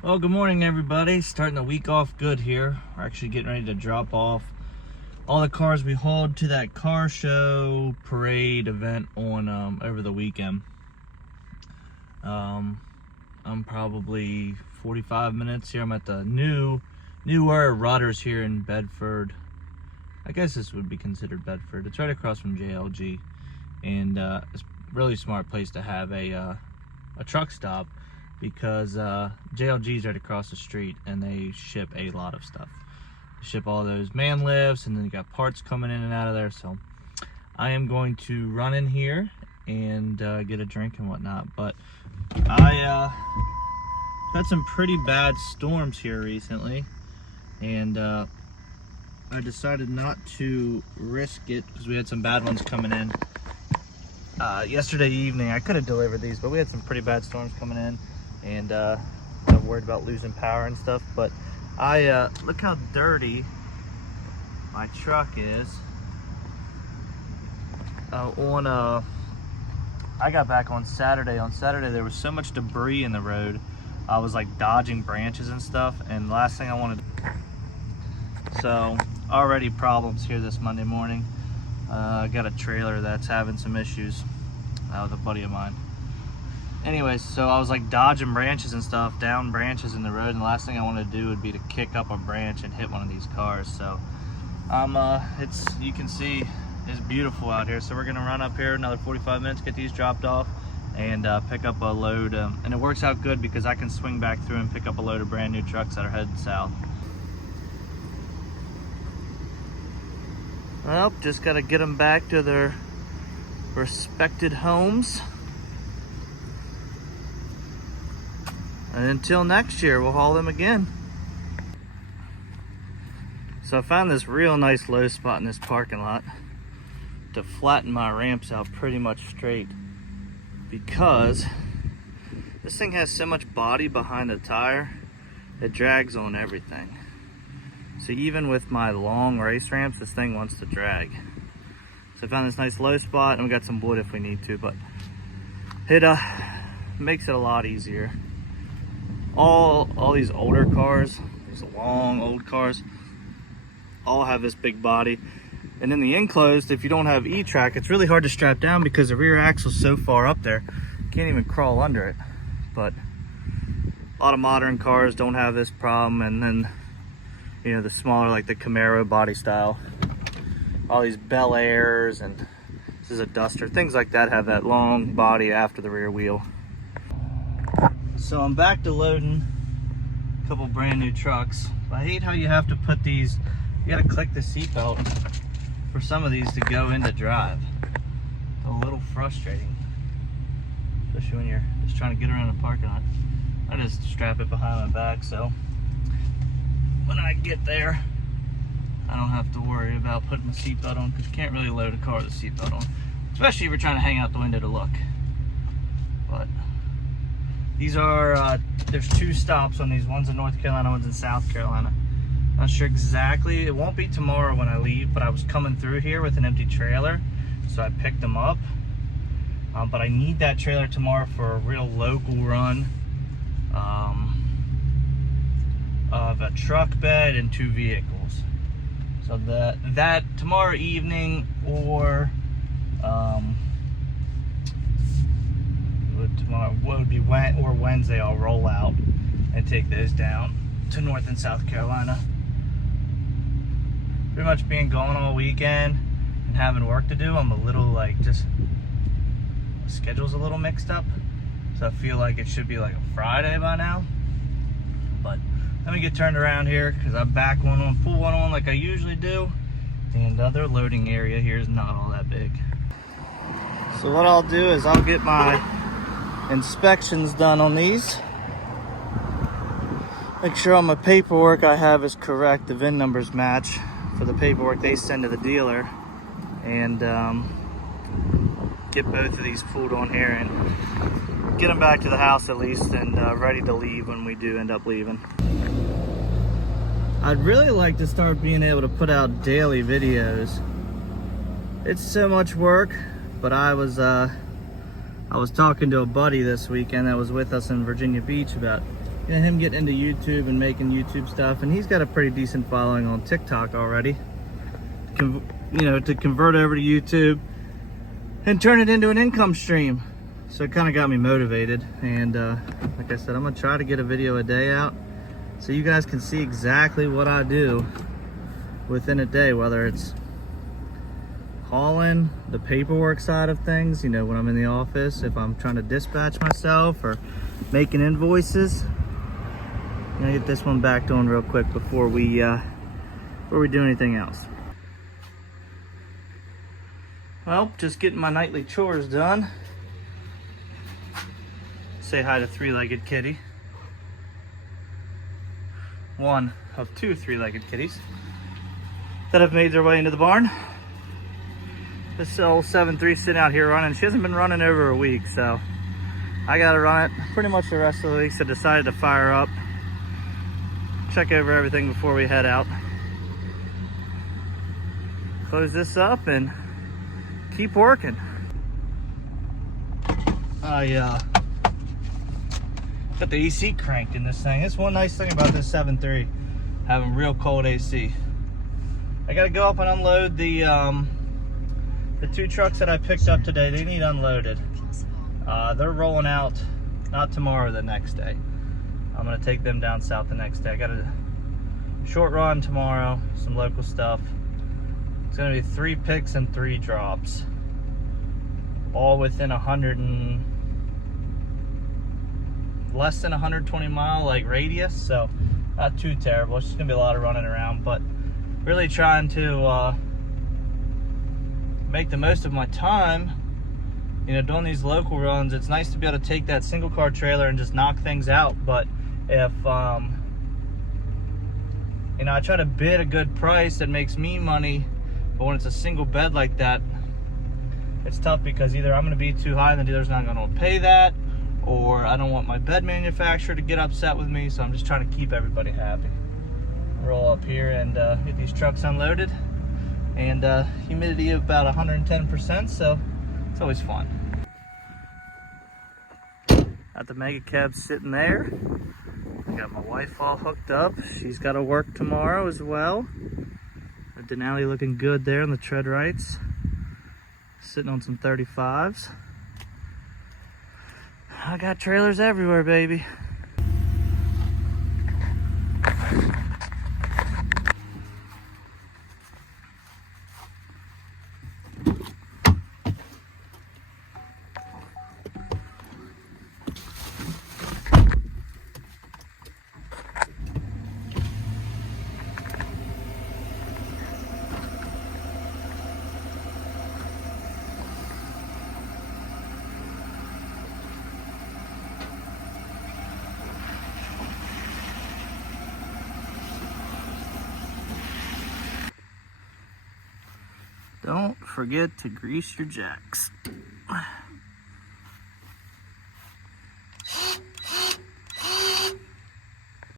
Well, good morning, everybody. Starting the week off good here. We're actually getting ready to drop off all the cars we hauled to that car show parade event on over the weekend. I'm probably 45 minutes here. I'm at the newer Rudders here in Bedford. I guess this would be considered Bedford. It's right across from JLG, and it's a really smart place to have a truck stop, because JLG's right across the street and they ship a lot of stuff. They ship all those man lifts, and then you got parts coming in and out of there. So I am going to run in here and get a drink and whatnot. But I had some pretty bad storms here recently, and I decided not to risk it because we had some bad ones coming in. Yesterday evening, I could have delivered these, but we had some pretty bad storms coming in, and I'm worried about losing power and stuff. But I look how dirty my truck is. I got back on Saturday. On Saturday, there was so much debris in the road. I was like dodging branches and stuff, and the last thing I wanted. So already problems here this Monday morning. I got a trailer that's having some issues with a buddy of mine. Anyways, so I was like dodging branches and stuff, down branches in the road, and the last thing I wanted to do would be to kick up a branch and hit one of these cars. So you can see it's beautiful out here. So we're gonna run up here another 45 minutes, get these dropped off, and pick up a load. And it works out good because I can swing back through and pick up a load of brand new trucks that are headed south. Well, just got to get them back to their respected homes. And until next year, we'll haul them again. So I found this real nice low spot in this parking lot to flatten my ramps out pretty much straight, because this thing has so much body behind the tire, it drags on everything. So even with my long race ramps, this thing wants to drag. So I found this nice low spot, and we got some wood if we need to, but it makes it a lot easier. All these older cars, these long old cars, all have this big body. And in the enclosed, if you don't have E-track, it's really hard to strap down because the rear axle's so far up there, you can't even crawl under it. But a lot of modern cars don't have this problem, and then you know, the smaller, like the Camaro body style, all these Bel Airs, and this is a Duster, things like that have that long body after the rear wheel. So I'm back to loading a couple brand new trucks. I hate how you have to put these, you gotta click the seatbelt for some of these to go into drive. It's a little frustrating, especially when you're just trying to get around the parking lot. I just strap it behind my back, so when I get there, I don't have to worry about putting the seatbelt on, because you can't really load a car with a seatbelt on, especially if you're trying to hang out the window to look. But these are, there's two stops on these. One's in North Carolina, one's in South Carolina. Not sure exactly, it won't be tomorrow when I leave, but I was coming through here with an empty trailer, so I picked them up. But I need that trailer tomorrow for a real local run. Of a truck bed and two vehicles. So that tomorrow evening, or tomorrow would be Wednesday, I'll roll out and take those down to North and South Carolina. Pretty much being gone all weekend and having work to do, I'm a little like, just the schedule's a little mixed up. So I feel like it should be like a Friday by now. But let me get turned around here, because I back one on, pull one on like I usually do, and their loading area here is not all that big. So what I'll do is I'll get my inspections done on these, make sure all my paperwork I have is correct, the VIN numbers match for the paperwork they send to the dealer, and get both of these pulled on here and get them back to the house at least, and ready to leave when we do end up leaving. I'd really like to start being able to put out daily videos. It's so much work, but I was I was talking to a buddy this weekend that was with us in Virginia Beach about him getting into YouTube and making YouTube stuff, and he's got a pretty decent following on TikTok already. To convert over to YouTube and turn it into an income stream. So it kind of got me motivated, and like I said, I'm gonna try to get a video a day out so you guys can see exactly what I do within a day, whether it's hauling, the paperwork side of things, when I'm in the office, if I'm trying to dispatch myself or making invoices. I'm gonna get this one backed on real quick before we do anything else. Well, just getting my nightly chores done. Say hi to three-legged kitty. One of two three-legged kitties that have made their way into the barn. This old 7-3 sitting out here running. She hasn't been running over a week, so I gotta run it pretty much the rest of the week. So I decided to fire up, check over everything before we head out. Close this up and keep working. I got the AC cranked in this thing. It's one nice thing about this 7.3, having real cold AC. I gotta go up and unload the two trucks that I picked up today. They need unloaded. They're rolling out not tomorrow, the next day. I'm gonna take them down south the next day. I got a short run tomorrow, some local stuff. It's gonna be 3 picks and 3 drops, all within less than 120 mile radius, so not too terrible. It's just gonna be a lot of running around, but really trying to make the most of my time, doing these local runs. It's nice to be able to take that single car trailer and just knock things out, but if I try to bid a good price that makes me money, but when it's a single bed like that, it's tough, because either I'm going to be too high and the dealer's not going to pay that, or I don't want my bed manufacturer to get upset with me, so I'm just trying to keep everybody happy. Roll up here and get these trucks unloaded, and humidity of about 110%, so it's always fun. Got the mega cab sitting there. I got my wife all hooked up. She's got to work tomorrow as well. The Denali looking good there on the tread rights. Sitting on some 35s. I got trailers everywhere, baby. Don't forget to grease your jacks.